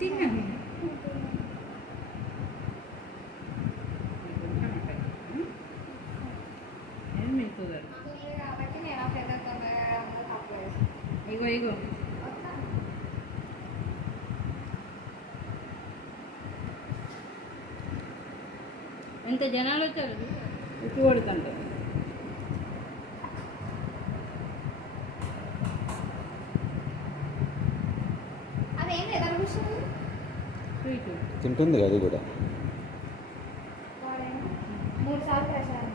తిన్నాను కాబట్టి నేను ఆ పెద్ద తక్కువ ఇగో ఇగో ఎంత జనాలు వచ్చారు ఉప్పు కొడుతుంటారు. అదేం ఎక్కడ కూర్చుంది స్వీట్ తింటుంది అది కూడా. 3 సార్లు ప్రసాదం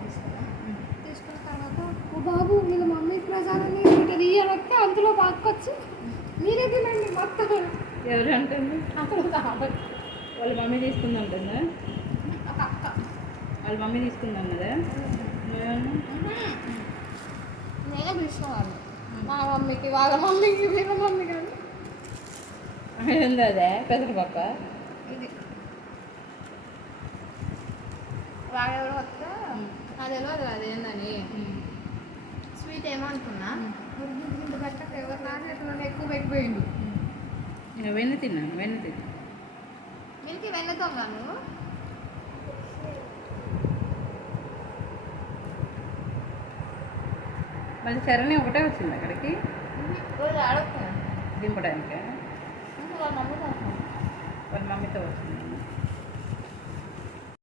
తీసుకున్న తర్వాత ఓ బాబు వీళ్ళ మమ్మీ ప్రసాదాన్ని ఇట్లా తీయబట్టి అందులో పాక్కొచ్చి మీరే తినండి మొత్తం. ఎవరు అంటుంది? అప్పుడు కాబట్టి వాళ్ళ మమ్మీ తీసుకుందంటుందా? ఒక అక్క వాళ్ళ మమ్మీ తీసుకుందాం కదా. నేనే పిలుచుకోవాలి మా మమ్మీకి వాళ్ళ మమ్మీకి వీళ్ళ మమ్మీ కానీ ఉంది అదే పెసరపప్ప. ఇది వాడెవరో వస్తే అది తెలియదు అదేందని స్వీట్ ఏమో అనుకున్నా ఇంత పెట్టక ఎవరు నాన్న ఎక్కువ పెట్టిపోయిండు. ఇంకా వెన్న తిన్నాను వెన్న తిన్నా. మిల్కి వెన్నతోగా నువ్వు మళ్ళీ శరణి ఒకటే వచ్చింది అక్కడికి రోజు ఆడొస్తున్నా దింపడానికి. వాళ్ళ మమ్మీ వాళ్ళ మమ్మీతో వచ్చింది.